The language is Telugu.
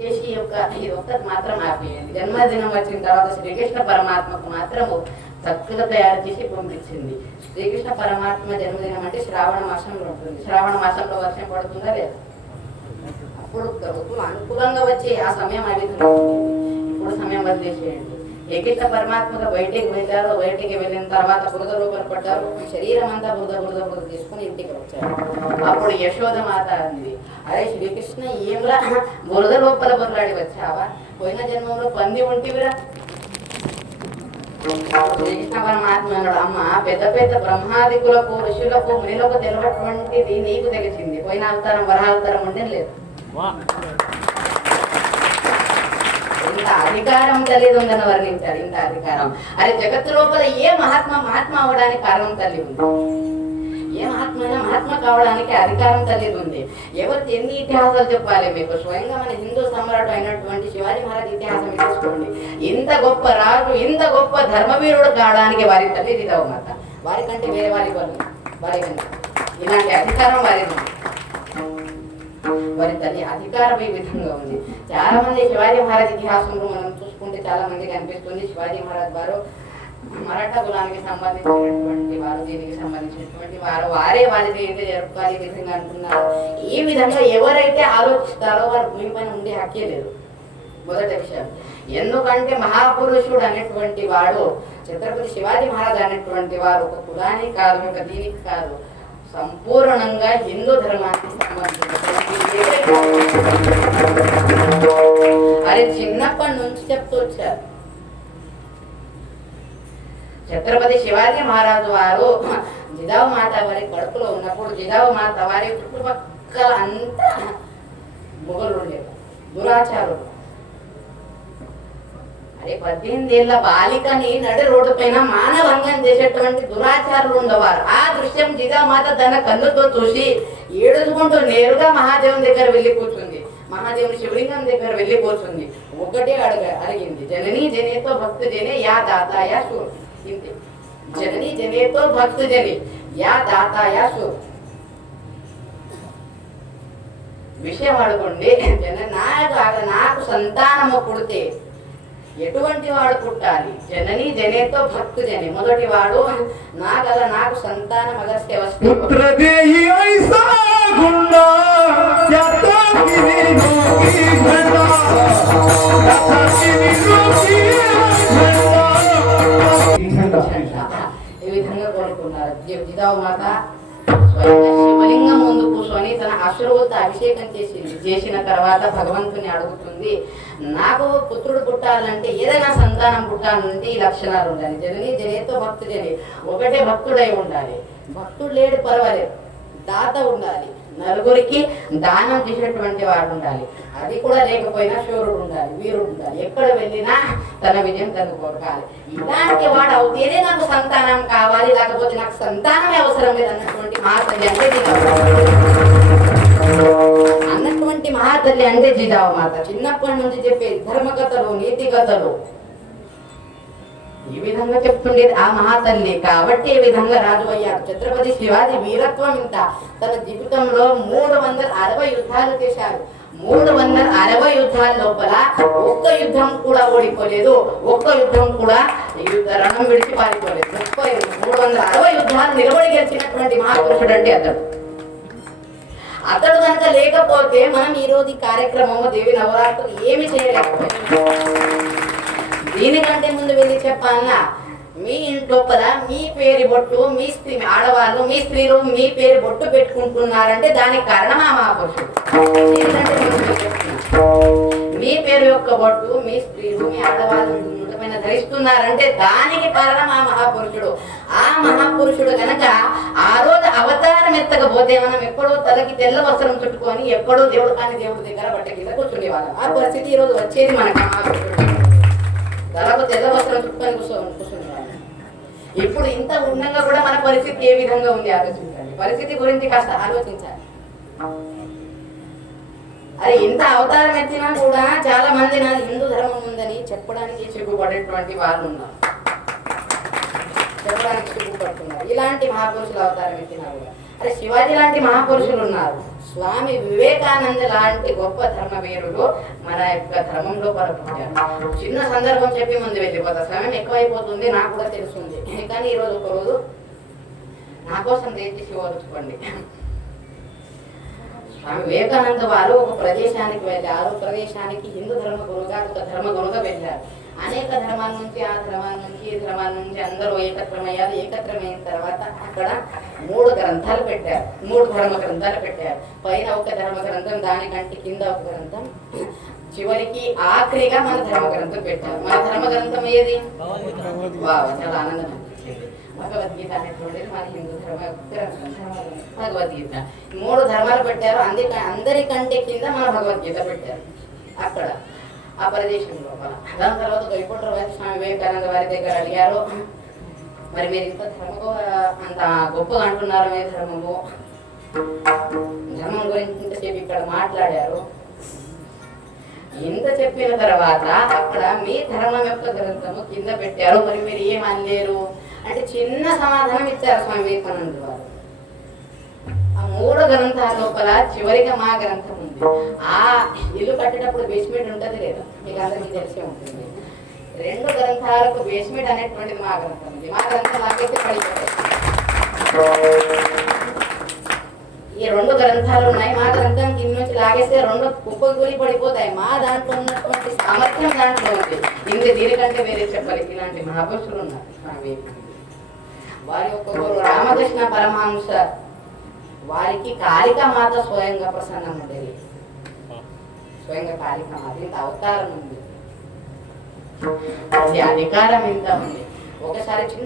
కేశి యొక్క ఇది ఒక్కటి మాత్రం ఆపేయండి జన్మదినం వచ్చిన తర్వాత శ్రీకృష్ణ పరమాత్మకు మాత్రము చక్కగా తయారు చేసి పంపించింది. శ్రీకృష్ణ పరమాత్మ జన్మదినం అంటే శ్రావణ మాసంలో ఉంటుంది. శ్రావణ మాసంలో వర్షం పడుతుందా లేదా? అప్పుడు ప్రభుత్వం అనుకూలంగా వచ్చే ఆ సమయం అడుగుతుంది ఇప్పుడు సమయం వదిలేసేయండి. ఏకైక పరమాత్మగా బయటికి వెళ్ళారు బయటికి వెళ్ళిన తర్వాత బురద రూపాయలు పడ్డారు శరీరం అంతా బురద బురద బురద తీసుకుని ఇంటికి వచ్చారు. అప్పుడు యశోద మాత అంది అరే శ్రీకృష్ణ ఏంలా బురద లోపల బురలాడి వచ్చావా? పోయిన జన్మంలో పంది ఉంటివిరా? శ్రీకృష్ణ పరమాత్మ అన్నాడు అమ్మ పెద్ద పెద్ద బ్రహ్మాదికులకు ఋషులకు మునిలకు తెలియటువంటిది నీకు తెలిసింది. పోయిన అవతారం వరహావతారం ఉండేది లేదు. ఇంత అధికారం తల్లి ఉందని వర్ణించారు ఇంత అధికారం. అరే జగత్తు లోపల ఏ మహాత్మ మహాత్మ అవడానికి కారణం తల్లి ఉంది ఏ మహాత్మ మహాత్మ కావడానికి అధికారం తల్లిది ఉంది ఎవరు ఎన్ని ఇతిహాసాలు చెప్పాలి మీకు? స్వయంగా మన హిందూ సమ్రాట్ అయినటువంటి శివాజీ మహారాజ్ ఇతిహాసం తీసుకోండి. ఇంత గొప్ప రాజు ఇంత గొప్ప ధర్మవీరుడు కావడానికి వారి తల్లి దిదవ మాత వారికంటే వేరే వారి వాళ్ళు వారి కంటే ఇలాంటి అధికారం వారి ఉంది మరి తల్లి అధికారం విధంగా ఉంది. చాలా మంది శివాజీ మహారాజ్ ఇతిహాసంలో మనం చూసుకుంటే చాలా మందికి అనిపిస్తుంది. శివాజీ మహారాజ్ వారు మరాఠా కులానికి సంబంధించినటువంటి వారు దీనికి సంబంధించినటువంటి వారు వారే వారి జయంతి జరుపుకోవాలి ఈ విధంగా అంటున్నారు. ఈ విధంగా ఎవరైతే ఆలోచిస్తారో వారు భూమి పైన ఉండే హక్కే లేదు. మొదటి విషయం. ఎందుకంటే మహాపురుషుడు అనేటువంటి వాడు ఛత్రపతి శివాజీ మహారాజ్ అనేటువంటి వారు ఒక కులానికి కాదు ఒక దీనికి కాదు సంపూర్ణంగా హిందూ ధర్మానికి సంబంధించిన అరే చిన్నప్పటి నుంచి చెప్తూ వచ్చారు. ఛత్రపతి శివాజీ మహారాజు వారు జిదావు మాత వారి కొడుకులో ఉన్నప్పుడు జిదావు మాత వారి చుట్టుపక్కల అంతా మొగలు దురాచారులు అరే పద్దెనిమిది ఏళ్ళ బాలికని నడి రోడ్డు పైన మానవంగం చేసేటువంటి దురాచారులు ఉండేవారు. ఆ దృశ్యం జిజామాత తన కన్నుతో చూసి ఏడుచుకుంటూ నేరుగా మహాదేవుని దగ్గర వెళ్ళి కూర్చుంది. మహాదేవుని శివలింగం దగ్గర వెళ్ళి కూర్చుంది. ఒకటే అడగ అడిగింది. జననీ జనేతో భక్తు జనే యా దాతాయా సూర్. ఇంతే. జననీ జనేతో భక్తు జని యా దాతాయా సూర్. విషయం అడుగుండి జన నాకు నాకు సంతానము పుడితే ఎటువంటి వాడు పుట్టాలి? జనని జనేతో భక్తు జని. మొదటి వాడు నా గల నాకు సంతానం అగస్త్య ఈ విధంగా కోరుకున్నారు. జిదావు మాత శివలింగము. శివలింగం తన అశ్రువుతో అభిషేకం చేసింది చేసిన తర్వాత భగవంతుని అడుగుతుంది నాకు పుత్రుడు పుట్టాలంటే ఏదైనా సంతానం పుట్టాలంటే ఈ లక్షణాలు ఉండాలి. జనని జనేతో భక్తు జని ఒకటే భక్తుడై ఉండాలి. భక్తుడు లేడు పర్వాలేదు. దాత ఉండాలి. నలుగురికి దానం చేసేటువంటి వాడు ఉండాలి. అది కూడా లేకపోయినా శూరుడు ఉండాలి వీరుడు ఉండాలి. ఎక్కడ వెళ్ళినా తన విజయం తను కొరకాలి ఇలాంటి వాడు అవుతేనే నాకు సంతానం కావాలి లేకపోతే నాకు సంతానమే అవసరం లేదు అన్నటువంటి మాత్రం అంటే తల్లి అంటే జిదావు మాత చిన్నప్పటి నుంచి చెప్పే ధర్మకథలు నీతి కథలు ఈ విధంగా చెప్తుండేది ఆ మహాతల్లి. కాబట్టి ఈ విధంగా రాజు అయ్యాడు. ఛత్రపతి శివాజీ వీరత్వం ఇంత. తన జీవితంలో మూడు వందల అరవై యుద్ధాలు చేశారు మూడు వందల అరవై యుద్ధాల లోపల ఒక్క యుద్ధం కూడా ఓడిపోలేదు. ఒక్క యుద్ధం కూడా యుద్ధ రణం విడిచి పారిపోలేదు ముప్పై మూడు వందల అరవై యుద్ధాలు నిలబడి గెలిచినటువంటి మహాపురుషుడు అంటే అతడు అతడు కనుక లేకపోతే మనం ఈ రోజు ఈ కార్యక్రమము దేవి నవరాత్రులు ఏమి చేయలేకపోయాం దీనికంటే ముందు వెళ్ళి చెప్పాలన్నా మీ ఇంట్లోపల మీ పేరు బొట్టు మీ స్త్రీ ఆడవాళ్ళు మీ స్త్రీలు మీ పేరు బొట్టు పెట్టుకుంటున్నారంటే దానికి కారణం ఆ మహాపురుషుడు మీ పేరు యొక్క బొట్టు మీ స్త్రీలు మీ ఆడవాళ్ళు ధరిస్తున్నారంటే దానికి కారణం ఆ మహాపురుషుడు. ఆ మహాపురుషుడు కనుక ఆ రోజు అవతారం ఎత్తకపోతే మనం ఎక్కడో తలకి తెల్ల వస్త్రం చుట్టుకొని ఎక్కడో దేవుడు కాని దేవుడి దగ్గర బట్ట కింద కూర్చునేవాళ్ళం. ఆ పరిస్థితి ఈ రోజు వచ్చేది మనకు మహాపురుషుడు. తలకు తెల్ల వస్త్రం చుట్టుకొని కూర్చో కూర్చునేవాళ్ళం. ఇప్పుడు ఇంత ఉన్నంగా కూడా మన పరిస్థితి ఏ విధంగా ఉంది ఆలోచించాలి పరిస్థితి గురించి కాస్త ఆలోచించాలి. అరే ఇంత అవతారం ఎత్తినా కూడా చాలా మంది నాది హిందూ ధర్మం ఉందని చెప్పడానికి సిగ్గుపడేటువంటి వాళ్ళు ఉన్నారు. చెప్పడానికి సిగ్గుపడుతున్నారు. ఇలాంటి మహాపురుషులు అవతారం ఎత్తినా కూడా. అరే శివాజీ లాంటి మహాపురుషులు ఉన్నారు. స్వామి వివేకానంద లాంటి గొప్ప ధర్మవీరులు మన యొక్క ధర్మంలో పరపించారు. చిన్న సందర్భం చెప్పి ముందు వెళ్ళిపోతా. సమయం ఎక్కువైపోతుంది నాకు కూడా తెలుస్తుంది. కానీ ఈరోజు ఒక రోజు నా కోసం దయచేసి ఓర్చుకోండి స్వామి వివేకానంద వారు ఒక ప్రదేశానికి వెళ్ళారు. ప్రదేశానికి హిందూ ధర్మ గురుగా ఒక ధర్మ గురుగా వెళ్ళారు. అనేక ధర్మాల నుంచి ఆ ధర్మాల నుంచి ఈ ధర్మాల నుంచి అందరూ ఏకత్రమయ్యారు. ఏకత్రమైన తర్వాత అక్కడ మూడు గ్రంథాలు పెట్టారు. మూడు ధర్మ గ్రంథాలు పెట్టారు. పైన ఒక ధర్మ గ్రంథం దానికంటే కింద ఒక గ్రంథం. చివరికి ఆఖరిగా మన ధర్మ గ్రంథం పెట్టారు. మన ధర్మ గ్రంథం ఏది? చాలా ఆనందం. భగవద్గీత అనేటువంటిది మన హిందూ ధర్మ భగవద్గీత. మూడు ధర్మాలు పెట్టారు. అందుక అందరికంటే కింద మన భగవద్గీత పెట్టారు. అక్కడ. ఆ ప్రదేశం లోపల. దాని తర్వాత వైకుంఠరావు స్వామి వివేకానంద వారి దగ్గర అడిగారు మరి మీరు ఇంత ధర్మకు అంత గొప్పగా అంటున్నారు మీ ధర్మము. ధర్మం గురించి ఇంతసేపు ఇక్కడ మాట్లాడారు. ఇంత చెప్పిన తర్వాత అక్కడ మీ ధర్మం యొక్క గ్రంథము కింద పెట్టారు. మరి మీరు ఏమనలేరు? అనలేరు అంటే చిన్న సమాధానం ఇచ్చారు స్వామి వివేకానంద వారు. ఆ మూడు గ్రంథాల లోపల చివరిగా మా గ్రంథం ఉంది. ఆ ఇల్లు కట్టేటప్పుడు బేస్మెంట్ ఉంటది లేదా? మీకు అందరికీ తెలిసే ఉంటుంది. రెండు గ్రంథాలకు బేస్మెంట్ అనేటువంటిది మా గ్రంథం ఉంది. మా గ్రంథం నాకైతే పడిపోతుంది ఈ రెండు గ్రంథాలు ఉన్నాయి. మా గ్రంథం కింద నుంచి లాగేస్తే రెండు కుప్ప కూలి పడిపోతాయి. మా దాంట్లో ఉన్నటువంటి సామర్థ్యం దాంట్లో ఉంది. ఇంక దీనికంటే వేరే చెప్పాలి. ఇలాంటి మహాపురుషులు ఉన్నారు స్వామి వివేకానంద. వారి యొక్క గురు రామకృష్ణ పరమహంస వారికి కాళికా మాత స్వయంగా ప్రసన్నం ఉండేది. స్వయంగా కాళికా మాత ఇంత అవతారం ఉంది. అది అధికారం ఇంత ఉంది. ఒకసారి చిన్న